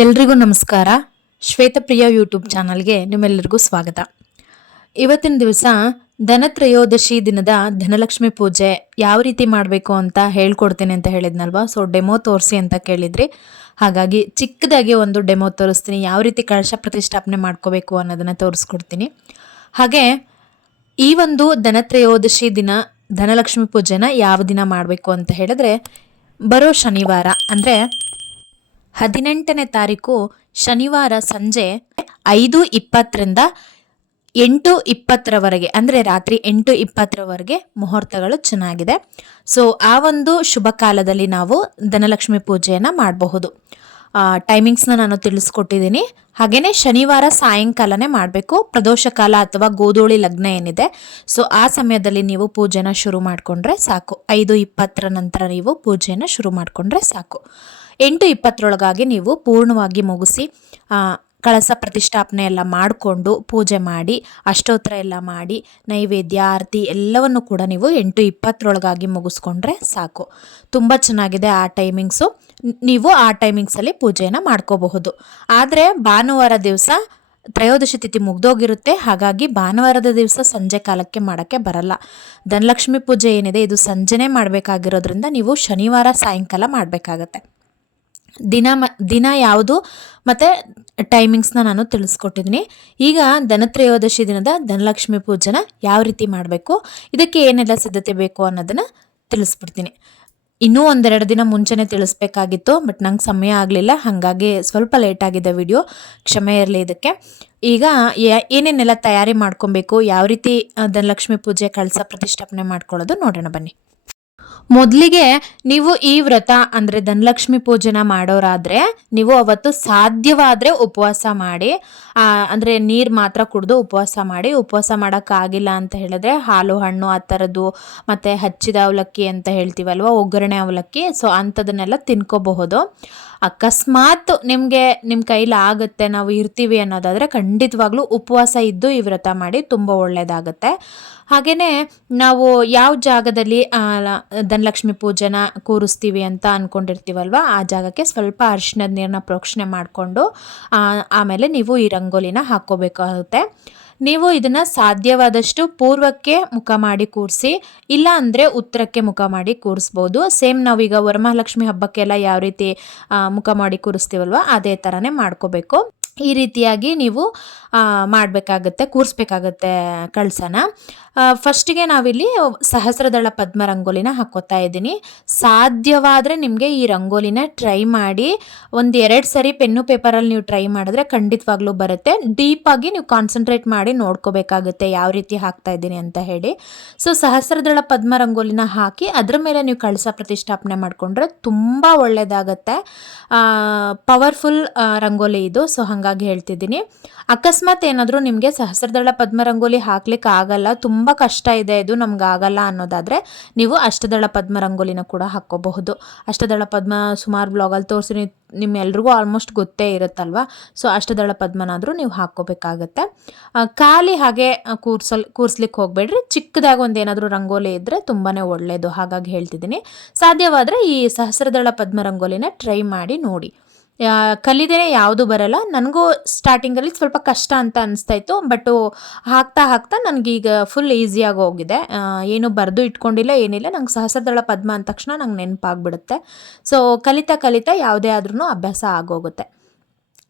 ಎಲ್ರಿಗೂ ನಮಸ್ಕಾರ. ಶ್ವೇತಪ್ರಿಯ ಯೂಟ್ಯೂಬ್ ಚಾನಲ್ಗೆ ನಿಮ್ಮೆಲ್ಲರಿಗೂ ಸ್ವಾಗತ. ಇವತ್ತಿನ ದಿವಸ ಧನತ್ರಯೋದಶಿ ದಿನದ ಧನಲಕ್ಷ್ಮಿ ಪೂಜೆ ಯಾವ ರೀತಿ ಮಾಡಬೇಕು ಅಂತ ಹೇಳ್ಕೊಡ್ತೀನಿ ಅಂತ ಹೇಳಿದ್ನಲ್ವಾ? ಸೊ ಡೆಮೋ ತೋರಿಸಿ ಅಂತ ಕೇಳಿದ್ರಿ. ಹಾಗಾಗಿ ಚಿಕ್ಕದಾಗಿ ಒಂದು ಡೆಮೋ ತೋರಿಸ್ತೀನಿ. ಯಾವ ರೀತಿ ಕಳಶ ಪ್ರತಿಷ್ಠಾಪನೆ ಮಾಡ್ಕೋಬೇಕು ಅನ್ನೋದನ್ನು ತೋರಿಸ್ಕೊಡ್ತೀನಿ. ಹಾಗೆ ಈ ಒಂದು ಧನತ್ರಯೋದಶಿ ದಿನ ಧನಲಕ್ಷ್ಮಿ ಪೂಜೆನ ಯಾವ ದಿನ ಮಾಡಬೇಕು ಅಂತ ಹೇಳಿದ್ರೆ ಬರೋ ಶನಿವಾರ. ಅಂದರೆ ಹದಿನೆಂಟನೇ ತಾರೀಕು ಶನಿವಾರ ಸಂಜೆ ಐದು ಇಪ್ಪತ್ತರಿಂದ ಎಂಟು ಇಪ್ಪತ್ತರವರೆಗೆ, ಅಂದರೆ ರಾತ್ರಿ ಎಂಟು ಇಪ್ಪತ್ತರವರೆಗೆ ಮುಹೂರ್ತಗಳು ಚೆನ್ನಾಗಿದೆ. ಸೊ ಆ ಒಂದು ಶುಭ ಕಾಲದಲ್ಲಿ ನಾವು ಧನಲಕ್ಷ್ಮಿ ಪೂಜೆಯನ್ನು ಮಾಡಬಹುದು. ಟೈಮಿಂಗ್ಸ್ನ ನಾನು ತಿಳಿಸ್ಕೊಟ್ಟಿದ್ದೀನಿ. ಹಾಗೆಯೇ ಶನಿವಾರ ಸಾಯಂಕಾಲನೇ ಮಾಡಬೇಕು. ಪ್ರದೋಷ ಕಾಲ ಅಥವಾ ಗೋಧೂಳಿ ಲಗ್ನ ಏನಿದೆ ಸೊ ಆ ಸಮಯದಲ್ಲಿ ನೀವು ಪೂಜೆನ ಶುರು ಮಾಡಿಕೊಂಡ್ರೆ ಸಾಕು. ಐದು ಇಪ್ಪತ್ತರ ನಂತರ ನೀವು ಪೂಜೆಯನ್ನು ಶುರು ಮಾಡಿಕೊಂಡ್ರೆ ಸಾಕು. ಎಂಟು ಇಪ್ಪತ್ತರೊಳಗಾಗಿ ನೀವು ಪೂರ್ಣವಾಗಿ ಮುಗಿಸಿ ಕಳಸ ಪ್ರತಿಷ್ಠಾಪನೆ ಎಲ್ಲ ಮಾಡಿಕೊಂಡು ಪೂಜೆ ಮಾಡಿ, ಅಷ್ಟೋತ್ತರ ಎಲ್ಲ ಮಾಡಿ, ನೈವೇದ್ಯ, ಆರತಿ ಎಲ್ಲವನ್ನು ಕೂಡ ನೀವು ಎಂಟು ಇಪ್ಪತ್ತರೊಳಗಾಗಿ ಮುಗಿಸ್ಕೊಂಡ್ರೆ ಸಾಕು. ತುಂಬ ಚೆನ್ನಾಗಿದೆ ಆ ಟೈಮಿಂಗ್ಸು. ನೀವು ಆ ಟೈಮಿಂಗ್ಸಲ್ಲಿ ಪೂಜೆಯನ್ನು ಮಾಡ್ಕೋಬಹುದು. ಆದರೆ ಭಾನುವಾರ ದಿವಸ ತ್ರಯೋದಶಿ ತಿಥಿ ಮುಗ್ದೋಗಿರುತ್ತೆ. ಹಾಗಾಗಿ ಭಾನುವಾರದ ದಿವಸ ಸಂಜೆ ಕಾಲಕ್ಕೆ ಮಾಡೋಕ್ಕೆ ಬರಲ್ಲ. ಧನಲಕ್ಷ್ಮಿ ಪೂಜೆ ಏನಿದೆ, ಇದು ಸಂಜೆನೇ ಮಾಡಬೇಕಾಗಿರೋದ್ರಿಂದ ನೀವು ಶನಿವಾರ ಸಾಯಂಕಾಲ ಮಾಡಬೇಕಾಗತ್ತೆ. ದಿನ ಮ, ದಿನ ಯಾವುದು ಮತ್ತು ಟೈಮಿಂಗ್ಸ್ನ ನಾನು ತಿಳಿಸ್ಕೊಟ್ಟಿದ್ದೀನಿ. ಈಗ ಧನತ್ರಯೋದಶಿ ದಿನದ ಧನಲಕ್ಷ್ಮಿ ಪೂಜೆನ ಯಾವ ರೀತಿ ಮಾಡಬೇಕು, ಇದಕ್ಕೆ ಏನೆಲ್ಲ ಸಿದ್ಧತೆ ಬೇಕು ಅನ್ನೋದನ್ನು ತಿಳಿಸ್ಬಿಡ್ತೀನಿ. ಇನ್ನೂ ಒಂದೆರಡು ದಿನ ಮುಂಚೆನೇ ತಿಳಿಸ್ಬೇಕಾಗಿತ್ತು, ಬಟ್ ನಂಗೆ ಸಮಯ ಆಗಲಿಲ್ಲ, ಹಾಗಾಗಿ ಸ್ವಲ್ಪ ಲೇಟ್ ಆಗಿದೆ ವಿಡಿಯೋ ಕ್ಷಮೆ ಇರಲಿ ಇದಕ್ಕೆ. ಈಗ ಏನೇನೆಲ್ಲ ತಯಾರಿ ಮಾಡ್ಕೊಬೇಕು, ಯಾವ ರೀತಿ ಧನಲಕ್ಷ್ಮಿ ಪೂಜೆ ಕಳಸ ಪ್ರತಿಷ್ಠಾಪನೆ ಮಾಡ್ಕೊಳ್ಳೋದು ನೋಡೋಣ ಬನ್ನಿ. ಮೊದಲಿಗೆ ನೀವು ಈ ವ್ರತ ಅಂದರೆ ಧನಲಕ್ಷ್ಮಿ ಪೂಜೆನ ಮಾಡೋರಾದರೆ ನೀವು ಅವತ್ತು ಸಾಧ್ಯವಾದರೆ ಉಪವಾಸ ಮಾಡಿ ಅಂದರೆ ನೀರು ಮಾತ್ರ ಕುಡಿದು ಉಪವಾಸ ಮಾಡಿ, ಉಪವಾಸ ಮಾಡೋಕ್ಕಾಗಿಲ್ಲ ಅಂತ ಹೇಳಿದ್ರೆ ಹಾಲು, ಹಣ್ಣು ಆ ಥರದ್ದು ಮತ್ತು ಹಚ್ಚಿದ ಅವಲಕ್ಕಿ ಅಂತ ಹೇಳ್ತೀವಲ್ವ, ಒಗ್ಗರಣೆ ಅವಲಕ್ಕಿ ಸೊ ಅಂಥದನ್ನೆಲ್ಲ ತಿನ್ಕೋಬಹುದು. ಅಕಸ್ಮಾತ್ ನಿಮಗೆ ನಿಮ್ಮ ಕೈಲಿ ಆಗುತ್ತೆ, ನಾವು ಇರ್ತೀವಿ ಅನ್ನೋದಾದರೆ ಖಂಡಿತವಾಗ್ಲೂ ಉಪವಾಸ ಇದ್ದು ಈ ವ್ರತ ಮಾಡಿ ತುಂಬ ಒಳ್ಳೆಯದಾಗುತ್ತೆ ಹಾಗೆಯೇ ನಾವು ಯಾವ ಜಾಗದಲ್ಲಿ ಧನಲಕ್ಷ್ಮಿ ಪೂಜೆನ ಕೂರಿಸ್ತೀವಿ ಅಂತ ಅಂದ್ಕೊಂಡಿರ್ತೀವಲ್ವ ಆ ಜಾಗಕ್ಕೆ ಸ್ವಲ್ಪ ಅರಿಶಿಣದ ನೀರನ್ನ ಪ್ರೋಕ್ಷಣೆ ಮಾಡಿಕೊಂಡು ಆಮೇಲೆ ನೀವು ಈ ರಂಗೋಲಿನ ಹಾಕ್ಕೋಬೇಕಾಗುತ್ತೆ. ನೀವು ಇದನ್ನು ಸಾಧ್ಯವಾದಷ್ಟು ಪೂರ್ವಕ್ಕೆ ಮುಖ ಮಾಡಿ ಕೂರಿಸಿ, ಇಲ್ಲ ಅಂದರೆ ಉತ್ತರಕ್ಕೆ ಮುಖ ಮಾಡಿ ಕೂರಿಸ್ಬೋದು. ಸೇಮ್ ನಾವೀಗ ವರಮಹಾಲಕ್ಷ್ಮಿ ಹಬ್ಬಕ್ಕೆಲ್ಲ ಯಾವ ರೀತಿ ಮುಖ ಮಾಡಿ ಕೂರಿಸ್ತೀವಲ್ವ, ಅದೇ ಥರನೇ ಮಾಡ್ಕೋಬೇಕು. ಈ ರೀತಿಯಾಗಿ ನೀವು ಮಾಡಬೇಕಾಗತ್ತೆ, ಕೂರಿಸ್ಬೇಕಾಗತ್ತೆ ಕಳಸನ. ಫಸ್ಟಿಗೆ ನಾವಿಲ್ಲಿ ಸಹಸ್ರದಳ ಪದ್ಮ ರಂಗೋಲಿನ ಹಾಕೋತಾ ಇದ್ದೀನಿ. ಸಾಧ್ಯವಾದರೆ ನಿಮಗೆ ಈ ರಂಗೋಲಿನ ಟ್ರೈ ಮಾಡಿ, ಒಂದು ಎರಡು ಸರಿ ಪೆನ್ನು ಪೇಪರಲ್ಲಿ ನೀವು ಟ್ರೈ ಮಾಡಿದ್ರೆ ಖಂಡಿತವಾಗ್ಲೂ ಬರುತ್ತೆ. ಡೀಪಾಗಿ ನೀವು ಕಾನ್ಸಂಟ್ರೇಟ್ ಮಾಡಿ ನೋಡ್ಕೋಬೇಕಾಗುತ್ತೆ ಯಾವ ರೀತಿ ಹಾಕ್ತಾ ಇದ್ದೀನಿ ಅಂತ ಹೇಳಿ. ಸೊ ಸಹಸ್ರದಳ ಪದ್ಮ ರಂಗೋಲಿನ ಹಾಕಿ ಅದ್ರ ಮೇಲೆ ನೀವು ಕಳಸ ಪ್ರತಿಷ್ಠಾಪನೆ ಮಾಡಿಕೊಂಡ್ರೆ ತುಂಬ ಒಳ್ಳೆಯದಾಗತ್ತೆ ಪವರ್ಫುಲ್ ರಂಗೋಲಿ ಇದು. ಸೊ ಹಾಗಾಗಿ ಹೇಳ್ತಿದ್ದೀನಿ. ಅಕಸ್ಮಾತ್ ಏನಾದರೂ ನಿಮಗೆ ಸಹಸ್ರದಳ ಪದ್ಮರಂಗೋಲಿ ಹಾಕ್ಲಿಕ್ಕೆ ಆಗಲ್ಲ, ತುಂಬ ಕಷ್ಟ ಇದೆ, ಇದು ನಮ್ಗೆ ಆಗಲ್ಲ ಅನ್ನೋದಾದರೆ ನೀವು ಅಷ್ಟದಳ ಪದ್ಮರಂಗೋಲಿನ ಕೂಡ ಹಾಕ್ಕೋಬಹುದು. ಅಷ್ಟದಳ ಪದ್ಮ ಸುಮಾರು ಬ್ಲಾಗಲ್ಲಿ ತೋರಿಸಿ ನಿಮ್ಮೆಲ್ರಿಗೂ ಆಲ್ಮೋಸ್ಟ್ ಗೊತ್ತೇ ಇರುತ್ತಲ್ವ? ಸೊ ಅಷ್ಟದಳ ಪದ್ಮನಾದರೂ ನೀವು ಹಾಕ್ಕೋಬೇಕಾಗತ್ತೆ. ಖಾಲಿ ಹಾಗೆ ಕೂರ್ಸಲ್, ಕೂರ್ಸ್ಲಿಕ್ಕೆ ಹೋಗಬೇಡ್ರಿ. ಚಿಕ್ಕದಾಗಿ ಒಂದು ಏನಾದರೂ ರಂಗೋಲಿ ಇದ್ದರೆ ತುಂಬಾ ಒಳ್ಳೆಯದು ಹಾಗಾಗಿ ಹೇಳ್ತಿದ್ದೀನಿ. ಸಾಧ್ಯವಾದರೆ ಈ ಸಹಸ್ರದಳ ಪದ್ಮ ರಂಗೋಲಿನ ಟ್ರೈ ಮಾಡಿ ನೋಡಿ. ಆ, ಕಲಿದೇನೆ ಯಾವುದು ಬರಲ್ಲ. ನನಗೂ ಸ್ಟಾರ್ಟಿಂಗಲ್ಲಿ ಸ್ವಲ್ಪ ಕಷ್ಟ ಅಂತ ಅನಿಸ್ತಾ ಇತ್ತು ಬಟ್ಟು ಹಾಕ್ತಾ ಹಾಕ್ತಾ ನನಗೀಗ ಫುಲ್ ಈಸಿಯಾಗಿ ಹೋಗಿದೆ. ಏನು ಬರೆದು ಇಟ್ಕೊಂಡಿಲ್ಲ ಏನಿಲ್ಲ. ನಂಗೆ ಸಹಸ್ರದಳ ಪದ್ಮ ಅಂದ ತಕ್ಷಣ ನಂಗೆ ನೆನಪಾಗ್ಬಿಡುತ್ತೆ. ಸೊ ಕಲಿತಾ ಕಲಿತಾ ಯಾವುದೇ ಆದ್ರೂ ಅಭ್ಯಾಸ ಆಗೋಗುತ್ತೆ.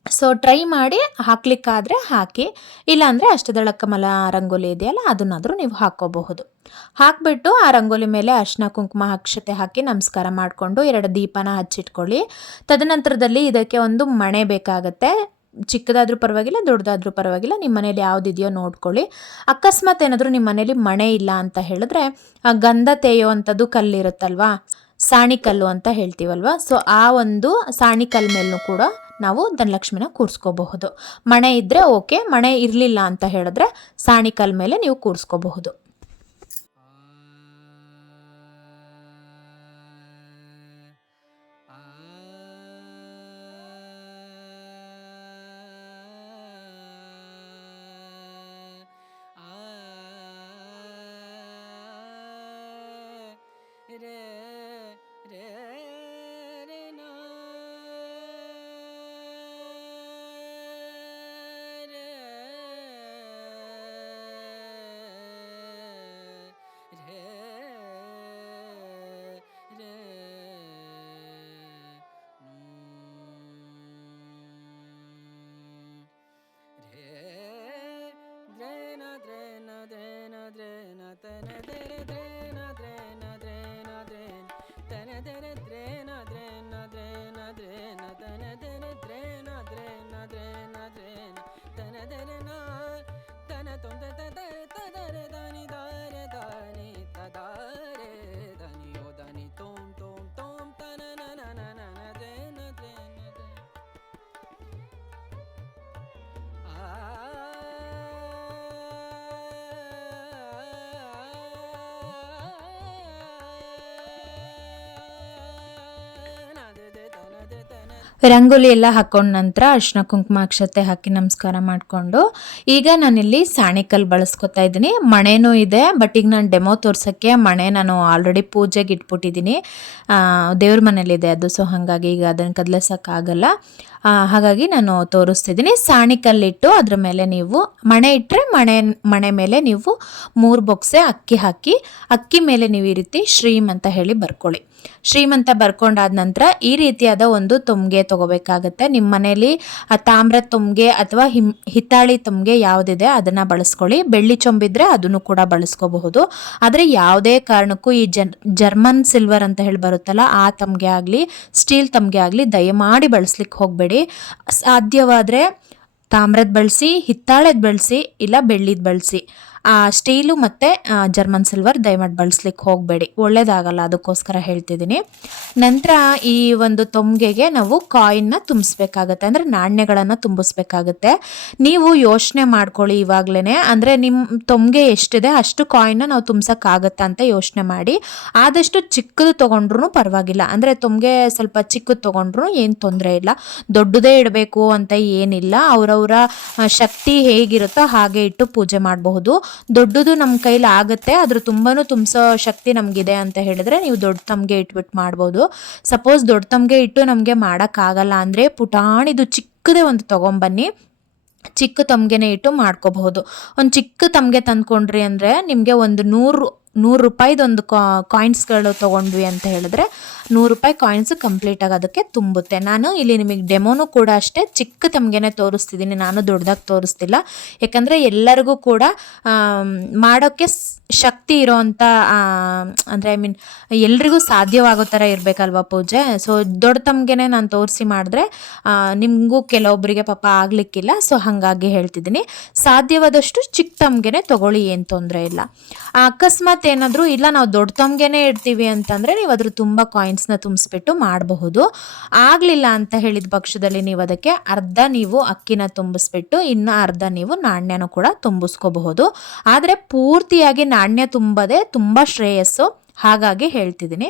ಸೊ ಟ್ರೈ ಮಾಡಿ ಹಾಕ್ಲಿಕ್ಕಾದರೆ ಹಾಕಿ. ಇಲ್ಲಾಂದರೆ ಅಷ್ಟದಳ ಕಮಲ ರಂಗೋಲಿ ಇದೆಯಲ್ಲ, ಅದನ್ನಾದರೂ ನೀವು ಹಾಕ್ಕೋಬಹುದು. ಹಾಕ್ಬಿಟ್ಟು ಆ ರಂಗೋಲಿ ಮೇಲೆ ಅರ್ಶಿನ ಕುಂಕುಮ ಅಕ್ಷತೆ ಹಾಕಿ ನಮಸ್ಕಾರ ಮಾಡಿಕೊಂಡು ಎರಡು ದೀಪನ ಹಚ್ಚಿಟ್ಕೊಳ್ಳಿ. ತದನಂತರದಲ್ಲಿ ಇದಕ್ಕೆ ಒಂದು ಮಣೆ ಬೇಕಾಗತ್ತೆ. ಚಿಕ್ಕದಾದರೂ ಪರವಾಗಿಲ್ಲ, ದೊಡ್ಡದಾದರೂ ಪರವಾಗಿಲ್ಲ, ನಿಮ್ಮ ಮನೇಲಿ ಯಾವುದಿದೆಯೋ ನೋಡ್ಕೊಳ್ಳಿ. ಅಕಸ್ಮಾತ್ ಏನಾದರೂ ನಿಮ್ಮ ಮನೇಲಿ ಮಣೆ ಇಲ್ಲ ಅಂತ ಹೇಳಿದ್ರೆ ಗಂಧ ತೇಯುವಂಥದ್ದು ಕಲ್ಲಿರುತ್ತಲ್ವಾ? ಸಾಣಿಕಲ್ಲು ಅಂತ ಹೇಳ್ತೀವಲ್ವ? ಸೊ ಆ ಒಂದು ಸಾಣಿಕಲ್ ಮೇಲೂ ಕೂಡ ನಾವು ಧನಲಕ್ಷ್ಮಿನ ಕೂರಿಸ್ಕೋಬಹುದು. ಮಣೆ ಇದ್ದರೆ ಓಕೆ ಮಣೆ ಇರಲಿಲ್ಲ ಅಂತ ಹೇಳಿದ್ರೆ ಸಾಣಿಕಲ್ ಮೇಲೆ ನೀವು ಕೂರಿಸ್ಕೋಬಹುದು. ರಂಗೋಲಿ ಎಲ್ಲ ಹಾಕೊಂಡ ನಂತರ ಅರ್ಶಿನ ಕುಂಕುಮ ಅಕ್ಷತೆ ಹಾಕಿ ನಮಸ್ಕಾರ ಮಾಡಿಕೊಂಡು ಈಗ ನಾನಿಲ್ಲಿ ಸಾಣಿಕಲ್ ಬಳಸ್ಕೊತಾ ಇದ್ದೀನಿ. ಮಣೆನೂ ಇದೆ ಬಟ್ ಈಗ ನಾನು ಡೆಮೋ ತೋರ್ಸೋಕ್ಕೆ ಮಣೆ ನಾನು ಆಲ್ರೆಡಿ ಪೂಜೆಗೆ ಇಟ್ಬಿಟ್ಟಿದ್ದೀನಿ. ದೇವ್ರ ಮನೇಲಿದೆ ಅದು ಸೊ ಹಾಗಾಗಿ ಈಗ ಅದನ್ನು ಕದಲಿಸೋಕ್ಕಾಗಲ್ಲ ಹಾಗಾಗಿ ನಾನು ತೋರಿಸ್ತಿದ್ದೀನಿ. ಸಾಣಿಕಲ್ಲಿಟ್ಟು ಅದ್ರ ಮೇಲೆ ನೀವು ಮಣೆ ಇಟ್ಟರೆ ಮಣೆ ಮಣೆ ಮೇಲೆ ನೀವು ಮೂರು ಬೊಕ್ಸೆ ಅಕ್ಕಿ ಹಾಕಿ, ಅಕ್ಕಿ ಮೇಲೆ ನೀವು ಈ ರೀತಿ ಶ್ರೀಮ್ ಅಂತ ಹೇಳಿ ಬರ್ಕೊಳ್ಳಿ. ಶ್ರೀಮ್ ಅಂತ ಬರ್ಕೊಂಡಾದ ನಂತರ ಈ ರೀತಿಯಾದ ಒಂದು ತುಮ್ಗೆ ತಗೋಬೇಕಾಗತ್ತೆ. ನಿಮ್ಮ ಮನೇಲಿ ತಾಮ್ರ ತೊಮ್ಗೆ ಅಥವಾ ಹಿಮ್, ಹಿತ್ತಾಳಿ ತೊಮ್ಗೆ ಯಾವುದಿದೆ ಅದನ್ನು ಬಳಸ್ಕೊಳ್ಳಿ. ಬೆಳ್ಳಿ ಚೊಂಬಿದ್ರೆ ಅದನ್ನು ಕೂಡ ಬಳಸ್ಕೋಬಹುದು. ಆದರೆ ಯಾವುದೇ ಕಾರಣಕ್ಕೂ ಈ ಜರ್ಮನ್ ಸಿಲ್ವರ್ ಅಂತ ಹೇಳಿ ಬರುತ್ತಲ್ಲ, ಆ ತಮ್ಗೆ ಆಗಲಿ, ಸ್ಟೀಲ್ ತಮ್ಗೆ ಆಗಲಿ ದಯಮಾಡಿ ಬಳಸ್ಲಿಕ್ಕೆ ಹೋಗಬೇಡಿ. ಸಾಧ್ಯವಾದರೆ ತಾಮ್ರದ ಬಳಸಿ, ಹಿತ್ತಾಳೆದ್ ಬಳಸಿ, ಇಲ್ಲ ಬೆಳ್ಳಿದ್ ಬಳಸಿ. ಸ್ಟೀಲು ಮತ್ತು ಜರ್ಮನ್ ಸಿಲ್ವರ್ ದಯಮಾಡಿ ಬಳಸ್ಲಿಕ್ಕೆ ಹೋಗಬೇಡಿ. ಒಳ್ಳೇದಾಗಲ್ಲ, ಅದಕ್ಕೋಸ್ಕರ ಹೇಳ್ತಿದ್ದೀನಿ. ನಂತರ ಈ ಒಂದು ತೊಮ್ಗೆಗೆ ನಾವು ಕಾಯಿನ್ನ ತುಂಬಿಸ್ಬೇಕಾಗತ್ತೆ. ಅಂದರೆ ನಾಣ್ಯಗಳನ್ನು ತುಂಬಿಸ್ಬೇಕಾಗತ್ತೆ. ನೀವು ಯೋಚನೆ ಮಾಡ್ಕೊಳ್ಳಿ ಇವಾಗಲೇ ಅಂದರೆ ನಿಮ್ಮ ತೊಮ್ಗೆ ಎಷ್ಟಿದೆ, ಅಷ್ಟು ಕಾಯಿನ್ನ ನಾವು ತುಂಬ್ಸೋಕ್ಕಾಗತ್ತಾ ಅಂತ ಯೋಚನೆ ಮಾಡಿ. ಆದಷ್ಟು ಚಿಕ್ಕದು ತೊಗೊಂಡ್ರೂ ಪರವಾಗಿಲ್ಲ. ಅಂದರೆ ತೊಮ್ಗೆ ಸ್ವಲ್ಪ ಚಿಕ್ಕದು ತೊಗೊಂಡ್ರು ಏನು ತೊಂದರೆ ಇಲ್ಲ. ದೊಡ್ಡದೇ ಇಡಬೇಕು ಅಂತ ಏನಿಲ್ಲ. ಅವರವರ ಶಕ್ತಿ ಹೇಗಿರುತ್ತೋ ಹಾಗೆ ಇಟ್ಟು ಪೂಜೆ ಮಾಡಬಹುದು. ದೊಡ್ಡದು ನಮ್ಮ ಕೈಲಿ ಆಗುತ್ತೆ, ಅದ್ರ ತುಂಬಾನು ತುಂಬಿಸೋ ಶಕ್ತಿ ನಮಗಿದೆ ಅಂತ ಹೇಳಿದ್ರೆ ನೀವು ದೊಡ್ಡ ತಮ್ಗೆ ಇಟ್ಬಿಟ್ಟು ಮಾಡ್ಬೋದು. ಸಪೋಸ್ ದೊಡ್ಡ ತಮ್ಗೆ ಇಟ್ಟು ನಮಗೆ ಮಾಡೋಕ್ಕಾಗಲ್ಲ ಅಂದರೆ ಪುಟಾಣಿದು ಚಿಕ್ಕದೇ ಒಂದು ತೊಗೊಂಬನ್ನಿ. ಚಿಕ್ಕ ತಮ್ಗೆನೇ ಇಟ್ಟು ಮಾಡ್ಕೋಬಹುದು. ಒಂದು ಚಿಕ್ಕ ತಮ್ಗೆ ತಂದ್ಕೊಂಡ್ರಿ ಅಂದರೆ ನಿಮಗೆ ಒಂದು ನೂರು ನೂರು ರೂಪಾಯಿದೊಂದು ಕಾಯಿನ್ಸ್ಗಳು ತೊಗೊಂಡ್ವಿ ಅಂತ ಹೇಳಿದ್ರೆ ನೂರು ರೂಪಾಯಿ ಕಾಯಿನ್ಸ್ ಕಂಪ್ಲೀಟಾಗಿ ಅದಕ್ಕೆ ತುಂಬುತ್ತೆ. ನಾನು ಇಲ್ಲಿ ನಿಮಗೆ ಡೆಮೋನು ಕೂಡ ಅಷ್ಟೇ, ಚಿಕ್ಕ ತಮ್ಗೆನೆ ತೋರಿಸ್ತಿದ್ದೀನಿ ನಾನು ದೊಡ್ಡದಾಗಿ ತೋರಿಸ್ತಿಲ್ಲ. ಯಾಕಂದರೆ ಎಲ್ಲರಿಗೂ ಕೂಡ ಮಾಡೋಕ್ಕೆ ಶಕ್ತಿ ಇರೋವಂಥ ಅಂದರೆ ಐ ಮೀನ್ ಎಲ್ರಿಗೂ ಸಾಧ್ಯವಾಗೋ ಥರ ಇರಬೇಕಲ್ವ ಪೂಜೆ? ಸೊ ದೊಡ್ಡ ತಮ್ಗೆನೆ ನಾನು ತೋರಿಸಿ ಮಾಡಿದ್ರೆ ನಿಮಗೂ ಕೆಲವೊಬ್ಬರಿಗೆ ಪಾಪ ಆಗಲಿಕ್ಕಿಲ್ಲ ಸೊ ಹಾಗಾಗಿ ಹೇಳ್ತಿದ್ದೀನಿ ಸಾಧ್ಯವಾದಷ್ಟು ಚಿಕ್ಕ ತಮ್ಗೆನೆ ತಗೊಳ್ಳಿ, ಏನು ತೊಂದರೆ ಇಲ್ಲ. ಅಕಸ್ಮಾತ್ ಏನಾದರೂ ಇಲ್ಲ, ನಾವು ದೊಡ್ಡ ತಮ್ಗೆನೆ ಇಡ್ತೀವಿ ಅಂತಂದರೆ ನೀವು ಅದ್ರ ತುಂಬ ಕಾಯಿನ್ಸ್ನ ತುಂಬಿಸ್ಬಿಟ್ಟು ಮಾಡಬಹುದು. ಆಗಲಿಲ್ಲ ಅಂತ ಹೇಳಿದ ಪಕ್ಷದಲ್ಲಿ ನೀವು ಅದಕ್ಕೆ ಅರ್ಧ ನೀವು ಅಕ್ಕಿನ ತುಂಬಿಸ್ಬಿಟ್ಟು ಇನ್ನು ಅರ್ಧ ನೀವು ನಾಣ್ಯನೂ ಕೂಡ ತುಂಬಿಸ್ಕೋಬಹುದು. ಆದರೆ ಪೂರ್ತಿಯಾಗಿ ನಾಣ್ಯ ತುಂಬದೆ ತುಂಬ ಶ್ರೇಯಸ್ಸು. ಹಾಗಾಗಿ ಹೇಳ್ತಿದ್ದೀನಿ.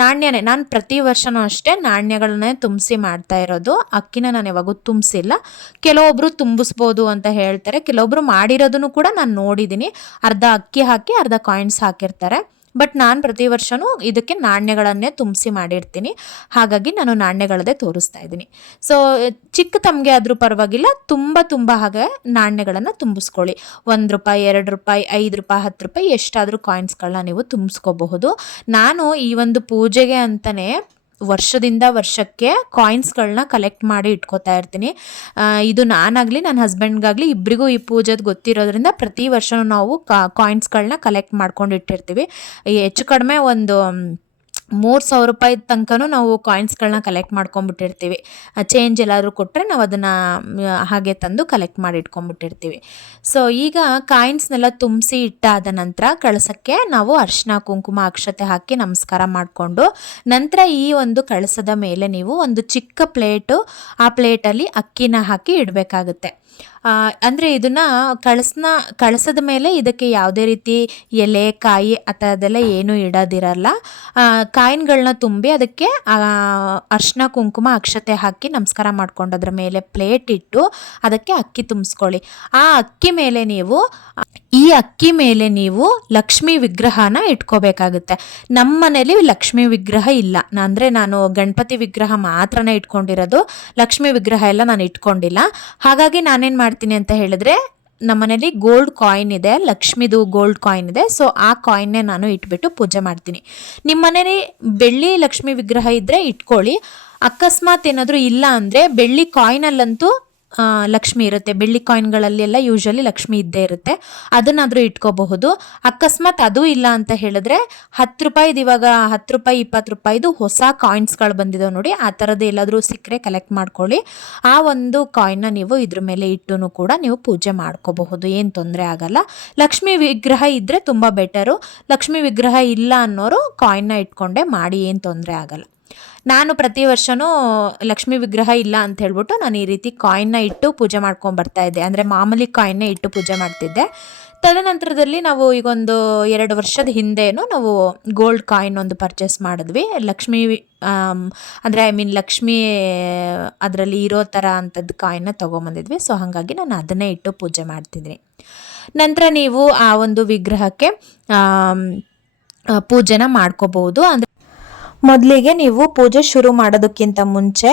ನಾಣ್ಯನೇ, ನಾನು ಪ್ರತಿ ವರ್ಷನೂ ಅಷ್ಟೇ ನಾಣ್ಯಗಳನ್ನೇ ತುಂಬಿಸಿ ಮಾಡ್ತಾ ಇರೋದು. ಅಕ್ಕಿನ ನಾನು ಯಾವಾಗೂ ತುಂಬಿಸಿಲ್ಲ. ಕೆಲವೊಬ್ಬರು ತುಂಬಿಸ್ಬೋದು ಅಂತ ಹೇಳ್ತಾರೆ. ಕೆಲವೊಬ್ಬರು ಮಾಡಿರೋದನ್ನು ಕೂಡ ನಾನು ನೋಡಿದ್ದೀನಿ. ಅರ್ಧ ಅಕ್ಕಿ ಹಾಕಿ, ಅರ್ಧ ಕಾಯಿನ್ಸ್ ಹಾಕಿರ್ತಾರೆ. ಬಟ್ ನಾನು ಪ್ರತಿ ವರ್ಷವೂ ಇದಕ್ಕೆ ನಾಣ್ಯಗಳನ್ನೇ ತುಂಬಿಸಿ ಮಾಡಿರ್ತೀನಿ. ಹಾಗಾಗಿ ನಾನು ನಾಣ್ಯಗಳದೇ ತೋರಿಸ್ತಾ ಇದ್ದೀನಿ. ಸೊ ಚಿಕ್ಕ ತಮಗೆ ಆದರೂ ಪರವಾಗಿಲ್ಲ, ತುಂಬ ತುಂಬ ಹಾಗೆ ನಾಣ್ಯಗಳನ್ನು ತುಂಬಿಸ್ಕೊಳ್ಳಿ. ಒಂದು ರೂಪಾಯಿ, ಎರಡು ರೂಪಾಯಿ, ಐದು ರೂಪಾಯಿ, ಹತ್ತು ರೂಪಾಯಿ ಎಷ್ಟಾದರೂ ಕಾಯಿನ್ಸ್ಗಳನ್ನ ನೀವು ತುಂಬಿಸ್ಕೋಬಹುದು. ನಾನು ಈ ಒಂದು ಪೂಜೆಗೆ ಅಂತಲೇ ವರ್ಷದಿಂದ ವರ್ಷಕ್ಕೆ ಕಾಯಿನ್ಸ್ಗಳನ್ನ ಕಲೆಕ್ಟ್ ಮಾಡಿ ಇಟ್ಕೋತಾ ಇರ್ತೀನಿ. ಇದು ನಾನಾಗಲಿ ನನ್ನ ಹಸ್ಬೆಂಡ್ಗಾಗಲಿ ಇಬ್ಬರಿಗೂ ಈ ಪೂಜೆದು ಗೊತ್ತಿರೋದ್ರಿಂದ ಪ್ರತಿ ವರ್ಷವೂ ನಾವು ಕಾಯಿನ್ಸ್ಗಳನ್ನ ಕಲೆಕ್ಟ್ ಮಾಡ್ಕೊಂಡು ಇಟ್ಟಿರ್ತೀವಿ. ಹೆಚ್ಚು ಕಡಿಮೆ ಒಂದು ಮೂರು ಸಾವಿರ ರೂಪಾಯಿ ತನಕನೂ ನಾವು ಕಾಯಿನ್ಸ್ಗಳನ್ನ ಕಲೆಕ್ಟ್ ಮಾಡ್ಕೊಂಡ್ಬಿಟ್ಟಿರ್ತೀವಿ. ಚೇಂಜ್ ಎಲ್ಲಾದರೂ ಕೊಟ್ಟರೆ ನಾವು ಅದನ್ನು ಹಾಗೆ ತಂದು ಕಲೆಕ್ಟ್ ಮಾಡಿ ಇಟ್ಕೊಂಡ್ಬಿಟ್ಟಿರ್ತೀವಿ. ಸೊ ಈಗ ಕಾಯಿನ್ಸ್ನೆಲ್ಲ ತುಂಬಿಸಿ ಇಟ್ಟಾದ ನಂತರ ಕಳಸಕ್ಕೆ ನಾವು ಅರ್ಶಿನ ಕುಂಕುಮ, ಅಕ್ಷತೆ ಹಾಕಿ ನಮಸ್ಕಾರ ಮಾಡಿಕೊಂಡು ನಂತರ ಈ ಒಂದು ಕಳಸದ ಮೇಲೆ ನೀವು ಒಂದು ಚಿಕ್ಕ ಪ್ಲೇಟು ಆ ಪ್ಲೇಟಲ್ಲಿ ಅಕ್ಕಿನ ಹಾಕಿ ಇಡಬೇಕಾಗುತ್ತೆ. ಅಂದರೆ ಇದನ್ನು ಕಳಸನ, ಕಳಸದ ಮೇಲೆ ಇದಕ್ಕೆ ಯಾವುದೇ ರೀತಿ ಎಲೆ, ಕಾಯಿ ಆ ಥರದ್ದೆಲ್ಲ ಏನೂ ಇಡೋದಿರಲ್ಲ. ಕಾಯಿನ್ಗಳನ್ನ ತುಂಬಿ ಅದಕ್ಕೆ ಅರ್ಶಿನ ಕುಂಕುಮ, ಅಕ್ಷತೆ ಹಾಕಿ ನಮಸ್ಕಾರ ಮಾಡ್ಕೊಂಡು ಅದ್ರ ಮೇಲೆ ಪ್ಲೇಟ್ ಇಟ್ಟು ಅದಕ್ಕೆ ಅಕ್ಕಿ ತುಂಬಿಸ್ಕೊಳ್ಳಿ. ಆ ಅಕ್ಕಿ ಮೇಲೆ ನೀವು ಈ ಅಕ್ಕಿ ಮೇಲೆ ನೀವು ಲಕ್ಷ್ಮಿ ವಿಗ್ರಹನ ಇಟ್ಕೋಬೇಕಾಗುತ್ತೆ. ನಮ್ಮ ಮನೇಲಿ ಲಕ್ಷ್ಮಿ ವಿಗ್ರಹ ಇಲ್ಲ. ಅಂದರೆ ನಾನು ಗಣಪತಿ ವಿಗ್ರಹ ಮಾತ್ರನೇ ಇಟ್ಕೊಂಡಿರೋದು. ಲಕ್ಷ್ಮಿ ವಿಗ್ರಹ ಎಲ್ಲ ನಾನು ಇಟ್ಕೊಂಡಿಲ್ಲ. ಹಾಗಾಗಿ ನಾನೇನು ಮಾಡ್ತೀನಿ ಅಂತ ಹೇಳಿದ್ರೆ, ನಮ್ಮ ಮನೇಲಿ ಗೋಲ್ಡ್ ಕಾಯಿನ್ ಇದೆ, ಲಕ್ಷ್ಮಿದು ಗೋಲ್ಡ್ ಕಾಯಿನ್ ಇದೆ. ಸೊ ಆ ಕಾಯಿನ್ನೇ ನಾನು ಇಟ್ಬಿಟ್ಟು ಪೂಜೆ ಮಾಡ್ತೀನಿ. ನಿಮ್ಮ ಮನೇಲಿ ಬೆಳ್ಳಿ ಲಕ್ಷ್ಮಿ ವಿಗ್ರಹ ಇದ್ದರೆ ಇಟ್ಕೊಳ್ಳಿ. ಅಕಸ್ಮಾತ್ ಏನಾದರೂ ಇಲ್ಲ ಅಂದರೆ ಬೆಳ್ಳಿ ಕಾಯಿನಲ್ಲಂತೂ ಲಕ್ಷ್ಮಿ ಇರುತ್ತೆ. ಬೆಳ್ಳಿ ಕಾಯಿನ್ಗಳಲ್ಲೆಲ್ಲ ಯೂಶಲಿ ಲಕ್ಷ್ಮಿ ಇದ್ದೇ ಇರುತ್ತೆ. ಅದನ್ನಾದರೂ ಇಟ್ಕೋಬಹುದು. ಅಕಸ್ಮಾತ್ ಅದು ಇಲ್ಲ ಅಂತ ಹೇಳಿದ್ರೆ ಹತ್ತು ರೂಪಾಯಿದು ಇವಾಗ ಹತ್ತು ರೂಪಾಯಿ, ಇಪ್ಪತ್ತು ರೂಪಾಯಿದು ಹೊಸ ಕಾಯಿನ್ಸ್ಗಳು ಬಂದಿದಾವೆ ನೋಡಿ. ಆ ಥರದ್ದು ಎಲ್ಲಾದರೂ ಸಿಕ್ಕರೆ ಕಲೆಕ್ಟ್ ಮಾಡ್ಕೊಳ್ಳಿ. ಆ ಒಂದು ಕಾಯಿನ್ನ ನೀವು ಇದ್ರ ಮೇಲೆ ಇಟ್ಟು ಕೂಡ ನೀವು ಪೂಜೆ ಮಾಡ್ಕೋಬಹುದು. ಏನು ತೊಂದರೆ ಆಗಲ್ಲ. ಲಕ್ಷ್ಮಿ ವಿಗ್ರಹ ಇದ್ದರೆ ತುಂಬ ಬೆಟರು ಲಕ್ಷ್ಮಿ ವಿಗ್ರಹ ಇಲ್ಲ ಅನ್ನೋರು ಕಾಯಿನ್ನ ಇಟ್ಕೊಂಡೆ ಮಾಡಿ. ಏನು ತೊಂದರೆ ಆಗಲ್ಲ. ನಾನು ಪ್ರತಿ ವರ್ಷವೂ ಲಕ್ಷ್ಮಿ ವಿಗ್ರಹ ಇಲ್ಲ ಅಂತ ಹೇಳ್ಬಿಟ್ಟು ನಾನು ಈ ರೀತಿ ಕಾಯಿನ್ನ ಇಟ್ಟು ಪೂಜೆ ಮಾಡ್ಕೊಂಡು ಬರ್ತಾ ಇದ್ದೆ. ಅಂದರೆ ಮಾಮೂಲಿ ಕಾಯಿನ್ನ ಇಟ್ಟು ಪೂಜೆ ಮಾಡ್ತಿದ್ದೆ. ತದನಂತರದಲ್ಲಿ ನಾವು ಈಗೊಂದು ಎರಡು ವರ್ಷದ ಹಿಂದೆನೂ ನಾವು ಗೋಲ್ಡ್ ಕಾಯಿನ್ ಒಂದು ಪರ್ಚೇಸ್ ಮಾಡಿದ್ವಿ. ಲಕ್ಷ್ಮಿ ಅಂದರೆ ಐ ಮೀನ್ ಲಕ್ಷ್ಮಿ, ಅದರಲ್ಲಿ ಇರೋ ಥರ ಅಂಥದ್ದು ಕಾಯಿನ್ನ ತೊಗೊಂಬಂದಿದ್ವಿ. ಸೊ ಹಾಗಾಗಿ ನಾನು ಅದನ್ನೇ ಇಟ್ಟು ಪೂಜೆ ಮಾಡ್ತಿದ್ದೀನಿ ನಂತರ ನೀವು ಆ ಒಂದು ವಿಗ್ರಹಕ್ಕೆ ಪೂಜೆನ ಮಾಡ್ಕೋಬಹುದು. ಅಂದರೆ ಮೊದಲಿಗೆ ನೀವು ಪೂಜೆ ಶುರು ಮಾಡೋದಕ್ಕಿಂತ ಮುಂಚೆ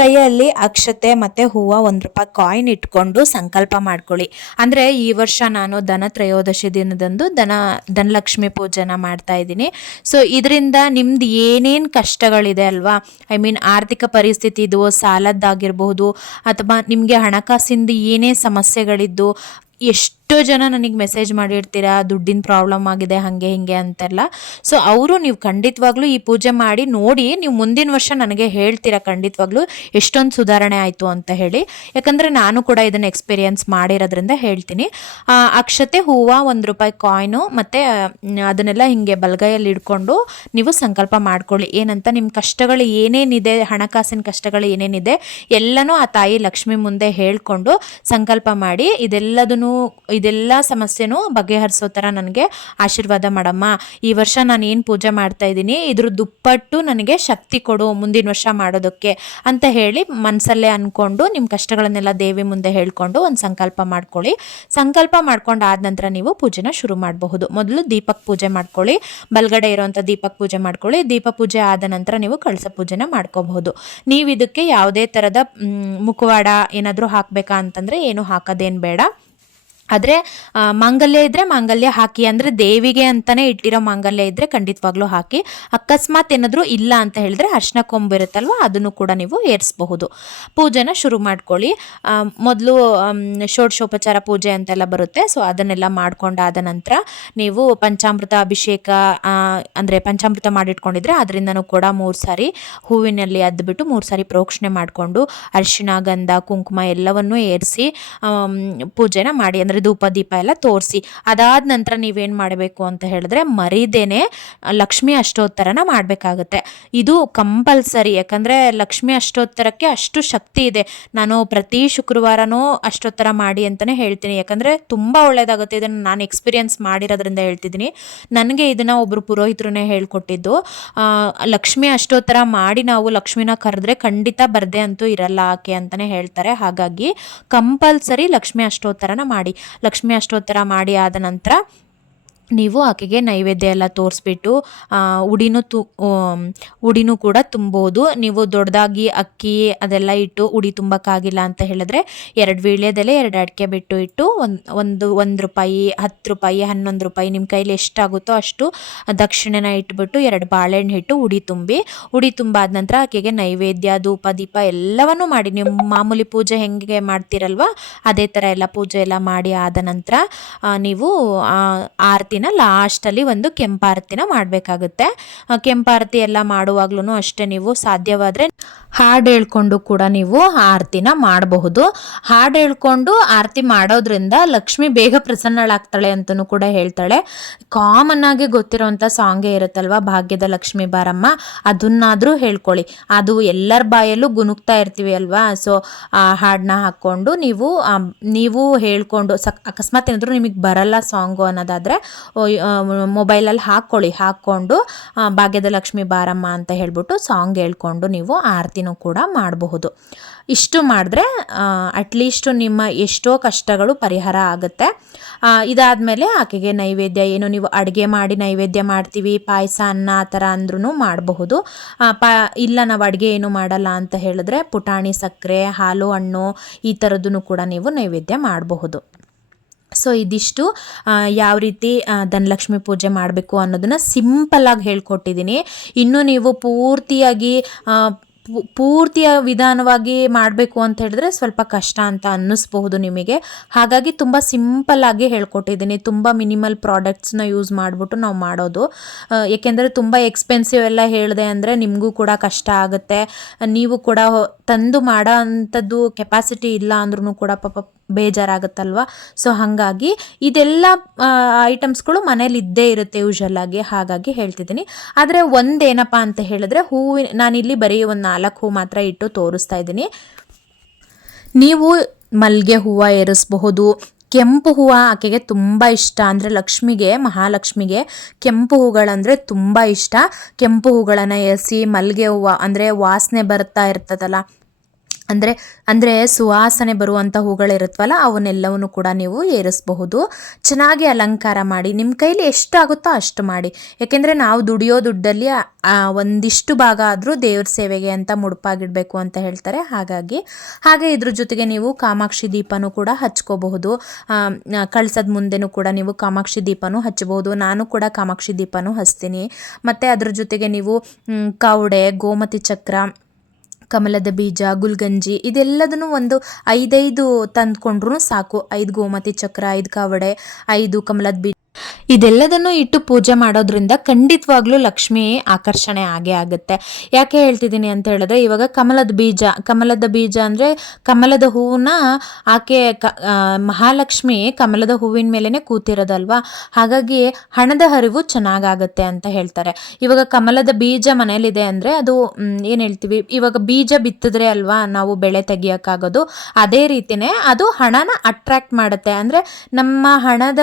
ಕೈಯಲ್ಲಿ ಅಕ್ಷತೆ ಮತ್ತು ಹೂವು ಒಂದು ರೂಪಾಯಿ ಕಾಯಿನ್ ಇಟ್ಕೊಂಡು ಸಂಕಲ್ಪ ಮಾಡ್ಕೊಳ್ಳಿ. ಅಂದರೆ ಈ ವರ್ಷ ನಾನು ಧನ ತ್ರಯೋದಶಿ ದಿನದಂದು ದನ ಧನಲಕ್ಷ್ಮಿ ಪೂಜೆನ ಮಾಡ್ತಾ ಇದ್ದೀನಿ. ಸೊ ಇದರಿಂದ ನಿಮ್ದು ಏನೇನು ಕಷ್ಟಗಳಿದೆ ಅಲ್ವಾ? ಐ ಮೀನ್ ಆರ್ಥಿಕ ಪರಿಸ್ಥಿತಿ ಇದು ಸಾಲದ್ದಾಗಿರ್ಬಹುದು ಅಥವಾ ನಿಮಗೆ ಹಣಕಾಸಿಂದ ಏನೇ ಸಮಸ್ಯೆಗಳಿದ್ದು, ಎಷ್ಟೋ ಜನ ನನಗೆ ಮೆಸೇಜ್ ಮಾಡಿರ್ತೀರಾ, ದುಡ್ಡಿನ ಪ್ರಾಬ್ಲಮ್ ಆಗಿದೆ, ಹಾಗೆ ಹಿಂಗೆ ಅಂತೆಲ್ಲ. ಸೊ ಅವರು ನೀವು ಖಂಡಿತವಾಗ್ಲೂ ಈ ಪೂಜೆ ಮಾಡಿ ನೋಡಿ, ನೀವು ಮುಂದಿನ ವರ್ಷ ನನಗೆ ಹೇಳ್ತೀರಾ ಖಂಡಿತವಾಗ್ಲೂ ಎಷ್ಟೊಂದು ಸುಧಾರಣೆ ಆಯಿತು ಅಂತ ಹೇಳಿ. ಯಾಕಂದರೆ ನಾನು ಕೂಡ ಇದನ್ನು ಎಕ್ಸ್ಪೀರಿಯನ್ಸ್ ಮಾಡಿರೋದ್ರಿಂದ ಹೇಳ್ತೀನಿ. ಅಕ್ಷತೆ ಹೂವು ಒಂದು ರೂಪಾಯಿ ಕಾಯ್ನು ಮತ್ತು ಅದನ್ನೆಲ್ಲ ಹಿಂಗೆ ಬಲಗೈಯಲ್ಲಿ ಇಡ್ಕೊಂಡು ನೀವು ಸಂಕಲ್ಪ ಮಾಡ್ಕೊಳ್ಳಿ. ಏನಂತ ನಿಮ್ಮ ಕಷ್ಟಗಳು ಏನೇನಿದೆ, ಹಣಕಾಸಿನ ಕಷ್ಟಗಳು ಏನೇನಿದೆ, ಎಲ್ಲನೂ ಆ ತಾಯಿ ಲಕ್ಷ್ಮಿ ಮುಂದೆ ಹೇಳ್ಕೊಂಡು ಸಂಕಲ್ಪ ಮಾಡಿ ಇದೆಲ್ಲದನ್ನು ಇದೆಲ್ಲ ಸಮಸ್ಯೆನೂ ಬಗೆಹರಿಸೋ ಥರ ನನಗೆ ಆಶೀರ್ವಾದ ಮಾಡಮ್ಮ. ಈ ವರ್ಷ ನಾನು ಏನು ಪೂಜೆ ಮಾಡ್ತಾ ಇದ್ದೀನಿ, ಇದ್ರ ದುಪ್ಪಟ್ಟು ನನಗೆ ಶಕ್ತಿ ಕೊಡು ಮುಂದಿನ ವರ್ಷ ಮಾಡೋದಕ್ಕೆ ಅಂತ ಹೇಳಿ ಮನಸ್ಸಲ್ಲೇ ಅಂದ್ಕೊಂಡು ನಿಮ್ಮ ಕಷ್ಟಗಳನ್ನೆಲ್ಲ ದೇವಿ ಮುಂದೆ ಹೇಳ್ಕೊಂಡು ಒಂದು ಸಂಕಲ್ಪ ಮಾಡ್ಕೊಳ್ಳಿ. ಸಂಕಲ್ಪ ಮಾಡ್ಕೊಂಡು ಆದ ನಂತರ ನೀವು ಪೂಜೆನ ಶುರು ಮಾಡಬಹುದು. ಮೊದಲು ದೀಪಕ್ ಪೂಜೆ ಮಾಡ್ಕೊಳ್ಳಿ, ಬಲ್ಗಡೆ ಇರೋವಂಥ ದೀಪಕ್ ಪೂಜೆ ಮಾಡ್ಕೊಳ್ಳಿ. ದೀಪ ಪೂಜೆ ಆದ ನಂತರ ನೀವು ಕಳಸ ಪೂಜೆನ ಮಾಡ್ಕೋಬಹುದು. ನೀವು ಇದಕ್ಕೆ ಯಾವುದೇ ಥರದ ಮುಖವಾಡ ಏನಾದರೂ ಹಾಕಬೇಕಾ ಅಂತಂದರೆ ಏನು ಹಾಕೋದೇನು ಬೇಡ. ಆದರೆ ಮಾಂಗಲ್ಯ ಇದ್ದರೆ ಮಾಂಗಲ್ಯ ಹಾಕಿ, ಅಂದರೆ ದೇವಿಗೆ ಅಂತಲೇ ಇಟ್ಟಿರೋ ಮಾಂಗಲ್ಯ ಇದ್ದರೆ ಖಂಡಿತವಾಗ್ಲೂ ಹಾಕಿ. ಅಕಸ್ಮಾತ್ ಏನಾದರೂ ಇಲ್ಲ ಅಂತ ಹೇಳಿದ್ರೆ ಅರ್ಶಿನ ಕೊಂಬು ಇರುತ್ತಲ್ವ, ಅದನ್ನು ಕೂಡ ನೀವು ಏರಿಸಬಹುದು. ಪೂಜೆನ ಶುರು ಮಾಡ್ಕೊಳ್ಳಿ. ಮೊದಲು ಷೋಡಶೋಪಚಾರ ಪೂಜೆ ಅಂತೆಲ್ಲ ಬರುತ್ತೆ. ಸೊ, ಅದನ್ನೆಲ್ಲ ಮಾಡ್ಕೊಂಡಾದ ನಂತರ ನೀವು ಪಂಚಾಮೃತ ಅಭಿಷೇಕ ಅಂದರೆ ಪಂಚಾಮೃತ ಮಾಡಿಟ್ಕೊಂಡಿದ್ರೆ ಅದರಿಂದನೂ ಕೂಡ ಮೂರು ಸಾರಿ ಹೂವಿನಲ್ಲಿ ಅದ್ಬಿಟ್ಟು ಮೂರು ಸಾರಿ ಪ್ರೋಕ್ಷಣೆ ಮಾಡಿಕೊಂಡು ಅರಿಶಿಣ ಗಂಧ, ಕುಂಕುಮ ಎಲ್ಲವನ್ನೂ ಏರಿಸಿ ಪೂಜೆನ ಮಾಡಿ. ಅಂದರೆ ಧೂಪ ದೀಪ ಎಲ್ಲ ತೋರಿಸಿ. ಅದಾದ ನಂತರ ನೀವೇನು ಮಾಡಬೇಕು ಅಂತ ಹೇಳಿದ್ರೆ ಮರಿದೇನೆ ಲಕ್ಷ್ಮಿ ಅಷ್ಟೋತ್ತರನ ಮಾಡಬೇಕಾಗುತ್ತೆ. ಇದು ಕಂಪಲ್ಸರಿ, ಯಾಕಂದರೆ ಲಕ್ಷ್ಮಿ ಅಷ್ಟೋತ್ತರಕ್ಕೆ ಅಷ್ಟು ಶಕ್ತಿ ಇದೆ. ನಾನು ಪ್ರತಿ ಶುಕ್ರವಾರನೂ ಅಷ್ಟೋತ್ತರ ಮಾಡಿ ಅಂತಲೇ ಹೇಳ್ತೀನಿ. ಯಾಕಂದರೆ ತುಂಬ ಒಳ್ಳೆಯದಾಗುತ್ತೆ ಇದನ್ನು ನಾನು ಎಕ್ಸ್ಪೀರಿಯನ್ಸ್ ಮಾಡಿರೋದ್ರಿಂದ ಹೇಳ್ತಿದ್ದೀನಿ. ನನಗೆ ಇದನ್ನು ಒಬ್ಬರು ಪುರೋಹಿತರನ್ನೇ ಹೇಳ್ಕೊಟ್ಟಿದ್ದು. ಲಕ್ಷ್ಮಿ ಅಷ್ಟೋತ್ತರ ಮಾಡಿ ನಾವು ಲಕ್ಷ್ಮಿನ ಕರೆದ್ರೆ ಖಂಡಿತ ಬರದೆ ಅಂತೂ ಇರಲ್ಲ ಆಕೆ ಅಂತಲೇ ಹೇಳ್ತಾರೆ. ಹಾಗಾಗಿ ಕಂಪಲ್ಸರಿ ಲಕ್ಷ್ಮಿ ಅಷ್ಟೋತ್ತರನ ಮಾಡಿ. ಲಕ್ಷ್ಮಿ ಅಷ್ಟೋತ್ತರ ಮಾಡಿ ಆದ ನಂತರ ನೀವು ಆಕೆಗೆ ನೈವೇದ್ಯ ಎಲ್ಲ ತೋರಿಸ್ಬಿಟ್ಟು ಉಡಿನೂ ತು ಉಡಿನೂ ಕೂಡ ತುಂಬೋದು. ನೀವು ದೊಡ್ಡದಾಗಿ ಅಕ್ಕಿ ಅದೆಲ್ಲ ಇಟ್ಟು ಉಡಿ ತುಂಬಕ್ಕಾಗಿಲ್ಲ ಅಂತ ಹೇಳಿದ್ರೆ ಎರಡು ವೀಳ್ಯದಲ್ಲೇ ಎರಡು ಅಡಿಕೆ ಬಿಟ್ಟು ಇಟ್ಟು ಒಂದು ಒಂದು ರೂಪಾಯಿ ಹತ್ತು ರೂಪಾಯಿ ಹನ್ನೊಂದು ರೂಪಾಯಿ ನಿಮ್ಮ ಕೈಲಿ ಎಷ್ಟಾಗುತ್ತೋ ಅಷ್ಟು ದಕ್ಷಿಣೆನ ಇಟ್ಬಿಟ್ಟು ಎರಡು ಬಾಳೆಹಣ್ಣು ಇಟ್ಟು ಉಡಿ ತುಂಬಿ ಉಡಿ ತುಂಬಾದ ನಂತರ ಆಕೆಗೆ ನೈವೇದ್ಯ ಧೂಪ ದೀಪ ಎಲ್ಲವನ್ನೂ ಮಾಡಿ. ನಿಮ್ಮ ಮಾಮೂಲಿ ಪೂಜೆ ಹೆಂಗೆ ಮಾಡ್ತೀರಲ್ವ ಅದೇ ಥರ ಎಲ್ಲ ಪೂಜೆ ಎಲ್ಲ ಮಾಡಿ ಆದ ನಂತರ ನೀವು ಆ, ಆರತಿನ ಲಾಸ್ಟಲ್ಲಿ ಒಂದು ಕೆಂಪಾರತಿನ ಮಾಡಬೇಕಾಗುತ್ತೆ. ಕೆಂಪಾರತಿ ಎಲ್ಲ ಮಾಡುವಾಗ್ಲೂ ಅಷ್ಟೇ ನೀವು ಸಾಧ್ಯವಾದರೆ ಹಾಡು ಹೇಳ್ಕೊಂಡು ಕೂಡ ನೀವು ಆರತಿನ ಮಾಡಬಹುದು. ಹಾಡು ಹೇಳ್ಕೊಂಡು ಆರತಿ ಮಾಡೋದ್ರಿಂದ ಲಕ್ಷ್ಮಿ ಬೇಗ ಪ್ರಸನ್ನಳಾಗ್ತಾಳೆ ಅಂತಲೂ ಕೂಡ ಹೇಳ್ತಾಳೆ. ಕಾಮನ್ ಆಗಿ ಗೊತ್ತಿರೋವಂಥ ಸಾಂಗೇ ಇರುತ್ತಲ್ವ ಭಾಗ್ಯದ ಲಕ್ಷ್ಮಿ ಬಾರಮ್ಮ? ಅದನ್ನಾದರೂ ಹೇಳ್ಕೊಳ್ಳಿ. ಅದು ಎಲ್ಲರ ಬಾಯಲ್ಲೂ ಗುನುಗ್ತಾ ಇರ್ತೀವಿ ಅಲ್ವಾ? ಸೊ, ಆ ಹಾಡನ್ನ ಹಾಕ್ಕೊಂಡು ನೀವು ನೀವು ಹೇಳ್ಕೊಂಡು ಸಕ್, ಅಕಸ್ಮಾತ್ ಏನಾದರೂ ನಿಮಗೆ ಬರಲ್ಲ ಸಾಂಗು ಅನ್ನೋದಾದರೆ ಮೊಬೈಲಲ್ಲಿ ಹಾಕ್ಕೊಳ್ಳಿ. ಹಾಕ್ಕೊಂಡು ಭಾಗ್ಯದ ಲಕ್ಷ್ಮಿ ಬಾರಮ್ಮ ಅಂತ ಹೇಳ್ಬಿಟ್ಟು ಸಾಂಗ್ ಹೇಳ್ಕೊಂಡು ನೀವು ಆರತಿನೂ ಕೂಡ ಮಾಡಬಹುದು. ಇಷ್ಟು ಮಾಡಿದ್ರೆ ಅಟ್ಲೀಸ್ಟು ನಿಮ್ಮ ಎಷ್ಟೋ ಕಷ್ಟಗಳು ಪರಿಹಾರ ಆಗುತ್ತೆ. ಇದಾದಮೇಲೆ ಆಕೆಗೆ ನೈವೇದ್ಯ ಏನು, ನೀವು ಅಡುಗೆ ಮಾಡಿ ನೈವೇದ್ಯ ಮಾಡ್ತೀವಿ, ಪಾಯಸ, ಅನ್ನ ಆ ಥರ ಅಂದ್ರೂ ಮಾಡಬಹುದು. ಪಾ, ಇಲ್ಲ ನಾವು ಅಡುಗೆ ಏನು ಮಾಡಲ್ಲ ಅಂತ ಹೇಳಿದ್ರೆ ಪುಟಾಣಿ, ಸಕ್ಕರೆ, ಹಾಲು, ಹಣ್ಣು ಈ ಥರದ್ದನ್ನು ಕೂಡ ನೀವು ನೈವೇದ್ಯ ಮಾಡಬಹುದು. ಸೊ ಇದಿಷ್ಟು ಯಾವ ರೀತಿ ಧನಲಕ್ಷ್ಮಿ ಪೂಜೆ ಮಾಡಬೇಕು ಅನ್ನೋದನ್ನು ಸಿಂಪಲ್ಲಾಗಿ ಹೇಳ್ಕೊಟ್ಟಿದ್ದೀನಿ. ಇನ್ನೂ ನೀವು ಪೂರ್ತಿಯಾಗಿ ಪೂರ್ತಿಯ ವಿಧಾನವಾಗಿ ಮಾಡಬೇಕು ಅಂತ ಹೇಳಿದ್ರೆ ಸ್ವಲ್ಪ ಕಷ್ಟ ಅಂತ ಅನ್ನಿಸ್ಬಹುದು ನಿಮಗೆ. ಹಾಗಾಗಿ ತುಂಬ ಸಿಂಪಲ್ ಆಗಿ ಹೇಳ್ಕೊಟ್ಟಿದ್ದೀನಿ. ತುಂಬ ಮಿನಿಮಲ್ ಪ್ರಾಡಕ್ಟ್ಸ್ನ ಯೂಸ್ ಮಾಡಿಬಿಟ್ಟು ನಾವು ಮಾಡೋದು. ಏಕೆಂದರೆ ತುಂಬ ಎಕ್ಸ್ಪೆನ್ಸಿವ್ ಎಲ್ಲ ಹೇಳಿದೆ ಅಂದರೆ ನಿಮಗೂ ಕೂಡ ಕಷ್ಟ ಆಗುತ್ತೆ. ನೀವು ಕೂಡ ತಂದು ಮಾಡೋ ಅಂಥದ್ದು ಕೆಪಾಸಿಟಿ ಇಲ್ಲ ಅಂದ್ರೂ ಕೂಡ ಪಾಪ ಬೇಜಾರಾಗುತ್ತಲ್ವ? ಸೊ ಹಾಗಾಗಿ ಇದೆಲ್ಲ ಐಟಮ್ಸ್ಗಳು ಮನೇಲಿ ಇದ್ದೇ ಇರುತ್ತೆ ಯೂಶಲ್ ಆಗಿ. ಹಾಗಾಗಿ ಹೇಳ್ತಿದ್ದೀನಿ. ಆದರೆ ಒಂದೇನಪ್ಪ ಅಂತ ಹೇಳಿದ್ರೆ ಹೂವಿನ, ನಾನಿಲ್ಲಿ ಬರೀ ಒಂದು ನಾಲ್ಕು ಹೂ ಮಾತ್ರ ಇಟ್ಟು ತೋರಿಸ್ತಾ ಇದ್ದೀನಿ. ನೀವು ಮಲ್ಲಿಗೆ ಹೂವು ಏರಿಸಬಹುದು. ಕೆಂಪು ಹೂವು ಆಕೆಗೆ ತುಂಬ ಇಷ್ಟ. ಅಂದರೆ ಲಕ್ಷ್ಮಿಗೆ, ಮಹಾಲಕ್ಷ್ಮಿಗೆ ಕೆಂಪು ಹೂಗಳಂದರೆ ತುಂಬ ಇಷ್ಟ. ಕೆಂಪು ಹೂಗಳನ್ನು ಏರಿಸಿ ಮಲ್ಲಿಗೆ ಹೂವು ಅಂದರೆ ವಾಸನೆ ಬರ್ತಾ ಇರ್ತದಲ್ಲ ಅಂದರೆ ಅಂದರೆ ಸುವಾಸನೆ ಬರುವಂಥ ಹೂಗಳಿರುತ್ತವಲ್ಲ ಅವನ್ನೆಲ್ಲವನ್ನು ಕೂಡ ನೀವು ಏರಿಸಬಹುದು. ಚೆನ್ನಾಗಿ ಅಲಂಕಾರ ಮಾಡಿ ನಿಮ್ಮ ಕೈಲಿ ಎಷ್ಟು ಆಗುತ್ತೋ ಅಷ್ಟು ಮಾಡಿ. ಯಾಕೆಂದರೆ ನಾವು ದುಡಿಯೋ ದುಡ್ಡಲ್ಲಿ ಒಂದಿಷ್ಟು ಭಾಗ ಆದರೂ ದೇವ್ರ ಸೇವೆಗೆ ಅಂತ ಮುಡುಪಾಗಿಡಬೇಕು ಅಂತ ಹೇಳ್ತಾರೆ. ಹಾಗಾಗಿ, ಹಾಗೆ ಇದ್ರ ಜೊತೆಗೆ ನೀವು ಕಾಮಾಕ್ಷಿ ದೀಪನೂ ಕೂಡ ಹಚ್ಕೋಬಹುದು. ಕಳ್ಸದ ಮುಂದೆನೂ ಕೂಡ ನೀವು ಕಾಮಾಕ್ಷಿ ದೀಪನೂ ಹಚ್ಚಬಹುದು. ನಾನು ಕೂಡ ಕಾಮಾಕ್ಷಿ ದೀಪನೂ ಹಚ್ತೀನಿ. ಮತ್ತು ಅದ್ರ ಜೊತೆಗೆ ನೀವು ಕವಡೆ ಗೋಮತಿ ಚಕ್ರ ಕಮಲದ ಬೀಜ, ಗುಲ್ಗಂಜಿ ಇದೆಲ್ಲದನ್ನು ಒಂದು ಐದೈದು ತಂದ್ಕೊಂಡ್ರು ಸಾಕು. ಐದು ಗೋಮತಿ ಚಕ್ರ, ಐದು ಕಾವಡೆ, ಐದು ಕಮಲದ ಬೀಜ. ಇದೆಲ್ಲದನ್ನು ಇಟ್ಟು ಪೂಜೆ ಮಾಡೋದ್ರಿಂದ ಖಂಡಿತವಾಗ್ಲೂ ಲಕ್ಷ್ಮಿ ಆಕರ್ಷಣೆ ಆಗೇ ಆಗುತ್ತೆ. ಯಾಕೆ ಹೇಳ್ತಿದ್ದೀನಿ ಅಂತ ಹೇಳಿದ್ರೆ, ಇವಾಗ ಕಮಲದ ಬೀಜ ಕಮಲದ ಬೀಜ ಅಂದರೆ ಕಮಲದ ಹೂವನ್ನ ಆಕೆ ಕ ಮಹಾಲಕ್ಷ್ಮಿ ಕಮಲದ ಹೂವಿನ ಮೇಲೇ ಕೂತಿರೋದಲ್ವಾ? ಹಾಗಾಗಿ ಹಣದ ಹರಿವು ಚೆನ್ನಾಗಾಗತ್ತೆ ಅಂತ ಹೇಳ್ತಾರೆ. ಇವಾಗ ಕಮಲದ ಬೀಜ ಮನೇಲಿದೆ ಅಂದರೆ ಅದು ಏನು ಹೇಳ್ತೀವಿ? ಇವಾಗ ಬೀಜ ಬಿತ್ತಿದ್ರೆ ಅಲ್ವಾ ನಾವು ಬೆಳೆ ತೆಗಿಯೋಕ್ಕಾಗೋದು? ಅದೇ ರೀತಿನೇ ಅದು ಹಣನ ಅಟ್ರಾಕ್ಟ್ ಮಾಡುತ್ತೆ. ಅಂದರೆ ನಮ್ಮ ಹಣದ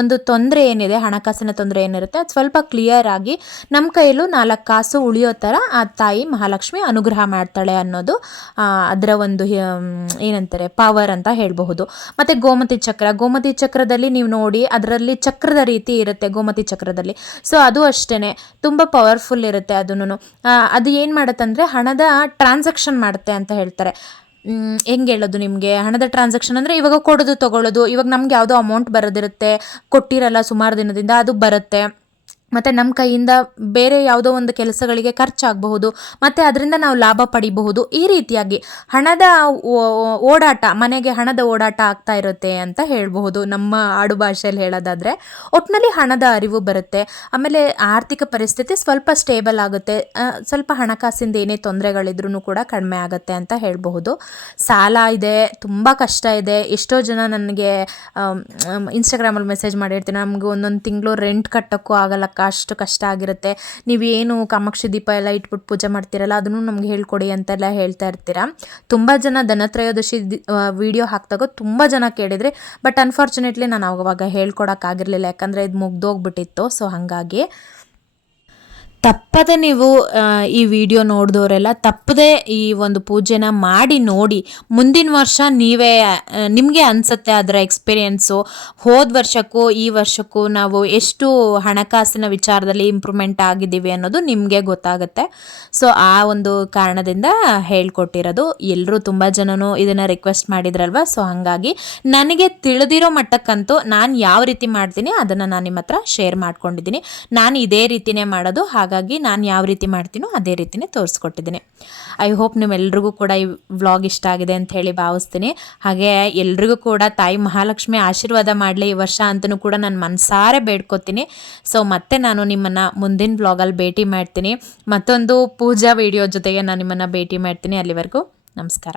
ಒಂದು ತೊಂದರೆ ಏನಿದೆ, ಹಣಕಾಸಿನ ತೊಂದರೆ ಏನಿರುತ್ತೆ, ಅದು ಸ್ವಲ್ಪ ಕ್ಲಿಯರ್ ಆಗಿ ನಮ್ಮ ಕೈಯಲ್ಲೂ ನಾಲ್ಕು ಕಾಸು ಉಳಿಯೋ ಥರ ಆ ತಾಯಿ ಮಹಾಲಕ್ಷ್ಮಿ ಅನುಗ್ರಹ ಮಾಡ್ತಾಳೆ ಅನ್ನೋದು ಅದರ ಒಂದು ಏನಂತಾರೆ ಪವರ್ ಅಂತ ಹೇಳಬಹುದು. ಮತ್ತು ಗೋಮತಿ ಚಕ್ರ, ಗೋಮತಿ ಚಕ್ರದಲ್ಲಿ ನೀವು ನೋಡಿ ಅದರಲ್ಲಿ ಚಕ್ರದ ರೀತಿ ಇರುತ್ತೆ ಗೋಮತಿ ಚಕ್ರದಲ್ಲಿ. ಸೊ ಅದು ಅಷ್ಟೇ ತುಂಬ ಪವರ್ಫುಲ್ ಇರುತ್ತೆ ಅದನ್ನು. ಅದು ಏನು ಮಾಡುತ್ತಂದರೆ ಹಣದ ಟ್ರಾನ್ಸಾಕ್ಷನ್ ಮಾಡುತ್ತೆ ಅಂತ ಹೇಳ್ತಾರೆ. ಹೆಂಗೆ ಹೇಳೋದು ನಿಮಗೆ? ಹಣದ ಟ್ರಾನ್ಸಾಕ್ಷನ್ ಅಂದರೆ ಇವಾಗ ಕೊಡೋದು, ತೊಗೊಳ್ಳೋದು. ಇವಾಗ ನಮ್ಗೆ ಯಾವುದೋ ಅಮೌಂಟ್ ಬರೋದಿರುತ್ತೆ. ಕೊಟ್ಟಿರಲ್ಲ ಸುಮಾರು ದಿನದಿಂದ, ಅದು ಬರುತ್ತೆ. ಮತ್ತು ನಮ್ಮ ಕೈಯಿಂದ ಬೇರೆ ಯಾವುದೋ ಒಂದು ಕೆಲಸಗಳಿಗೆ ಖರ್ಚಾಗಬಹುದು, ಮತ್ತು ಅದರಿಂದ ನಾವು ಲಾಭ ಪಡಿಬಹುದು. ಈ ರೀತಿಯಾಗಿ ಹಣದ ಓಡಾಟ, ಮನೆಗೆ ಹಣದ ಓಡಾಟ ಆಗ್ತಾ ಇರುತ್ತೆ ಅಂತ ಹೇಳಬಹುದು. ನಮ್ಮ ಆಡು ಭಾಷೆಯಲ್ಲಿ ಹೇಳೋದಾದರೆ ಒಟ್ಟಿನಲ್ಲಿ ಹಣದ ಅರಿವು ಬರುತ್ತೆ. ಆಮೇಲೆ ಆರ್ಥಿಕ ಪರಿಸ್ಥಿತಿ ಸ್ವಲ್ಪ ಸ್ಟೇಬಲ್ ಆಗುತ್ತೆ. ಸ್ವಲ್ಪ ಹಣಕಾಸಿಂದ ಏನೇ ತೊಂದರೆಗಳಿದ್ರೂ ಕೂಡ ಕಡಿಮೆ ಆಗುತ್ತೆ ಅಂತ ಹೇಳಬಹುದು. ಸಾಲ ಇದೆ, ತುಂಬ ಕಷ್ಟ ಇದೆ. ಎಷ್ಟೋ ಜನ ನನಗೆ ಇನ್ಸ್ಟಾಗ್ರಾಮಲ್ಲಿ ಮೆಸೇಜ್ ಮಾಡಿರ್ತೀನಿ. ನಮಗೆ ಒಂದೊಂದು ತಿಂಗಳು ರೆಂಟ್ ಕಟ್ಟೋಕ್ಕೂ ಆಗಲ್ಲಕ್ಕ ಅಷ್ಟು ಕಷ್ಟ ಆಗಿರುತ್ತೆ. ನೀವೇನು ಕಾಮಾಕ್ಷಿ ದೀಪ ಎಲ್ಲ ಇಟ್ಬಿಟ್ಟು ಪೂಜೆ ಮಾಡ್ತೀರಲ್ಲ, ಅದನ್ನು ನಮ್ಗೆ ಹೇಳ್ಕೊಡಿ ಅಂತೆಲ್ಲ ಹೇಳ್ತಾ ಇರ್ತೀರ? ತುಂಬ ಜನ ಧನತ್ರಯೋದಶಿ ವಿಡಿಯೋ ಹಾಕ್ತಾಗ ತುಂಬ ಜನ ಕೇಳಿದರೆ, ಬಟ್ ಅನ್ಫಾರ್ಚುನೇಟ್ಲಿ ನಾನು ಅವಾಗ ಹೇಳ್ಕೊಡೋಕ್ಕಾಗಿರಲಿಲ್ಲ. ಯಾಕಂದರೆ ಇದು ಮುಗ್ದೋಗ್ಬಿಟ್ಟಿತ್ತು ಸೊ ಹಾಗಾಗಿ ತಪ್ಪದೆ ನೀವು ಈ ವಿಡಿಯೋ ನೋಡಿದವರೆಲ್ಲ ತಪ್ಪದೆ ಈ ಒಂದು ಪೂಜೆನ ಮಾಡಿ ನೋಡಿ. ಮುಂದಿನ ವರ್ಷ ನೀವೇ ನಿಮಗೆ ಅನಿಸುತ್ತೆ ಅದರ ಎಕ್ಸ್ಪೀರಿಯೆನ್ಸು ಹೋದ ವರ್ಷಕ್ಕೂ, ಈ ವರ್ಷಕ್ಕೂ ನಾವು ಎಷ್ಟು ಹಣಕಾಸಿನ ವಿಚಾರದಲ್ಲಿ ಇಂಪ್ರೂವ್ಮೆಂಟ್ ಆಗಿದ್ದೀವಿ ಅನ್ನೋದು ನಿಮಗೆ ಗೊತ್ತಾಗುತ್ತೆ. ಸೊ ಆ ಒಂದು ಕಾರಣದಿಂದ ಹೇಳ್ಕೊಟ್ಟಿರೋದು. ಎಲ್ಲರೂ ತುಂಬ ಜನನೂ ಇದನ್ನು ರಿಕ್ವೆಸ್ಟ್ ಮಾಡಿದ್ರಲ್ವ? ಸೊ ಹಾಗಾಗಿ ನನಗೆ ತಿಳಿದಿರೋ ಮಟ್ಟಕ್ಕಂತೂ ನಾನು ಯಾವ ರೀತಿ ಮಾಡ್ತೀನಿ ಅದನ್ನು ನಾನು ನಿಮ್ಮ ಹತ್ರ ಶೇರ್ ಮಾಡ್ಕೊಂಡಿದ್ದೀನಿ. ನಾನು ಇದೇ ರೀತಿನೇ ಮಾಡೋದು ಹಾಗಾಗಿ ನಾನು ಯಾವ ರೀತಿ ಮಾಡ್ತೀನೋ ಅದೇ ರೀತಿನೇ ತೋರಿಸ್ಕೊಟ್ಟಿದ್ದೀನಿ. ಐ ಹೋಪ್ ನಿಮ್ಮೆಲ್ರಿಗೂ ಕೂಡ ಈ ವ್ಲಾಗ್ ಇಷ್ಟ ಆಗಿದೆ ಅಂತ ಹೇಳಿ ಭಾವಿಸ್ತೀನಿ. ಹಾಗೆ ಎಲ್ರಿಗೂ ಕೂಡ ತಾಯಿ ಮಹಾಲಕ್ಷ್ಮಿ ಆಶೀರ್ವಾದ ಮಾಡಲಿ ಈ ವರ್ಷ ಅಂತಲೂ ಕೂಡ ನಾನು ಮನಸಾರೆ ಬೇಡ್ಕೊತೀನಿ. ಸೊ ಮತ್ತೆ ನಾನು ನಿಮ್ಮನ್ನು ಮುಂದಿನ ವ್ಲಾಗಲ್ಲಿ ಭೇಟಿ ಮಾಡ್ತೀನಿ. ಮತ್ತೊಂದು ಪೂಜಾ ವಿಡಿಯೋ ಜೊತೆಗೆ ನಾನು ನಿಮ್ಮನ್ನು ಭೇಟಿ ಮಾಡ್ತೀನಿ ಅಲ್ಲಿವರೆಗೂ. ನಮಸ್ಕಾರ.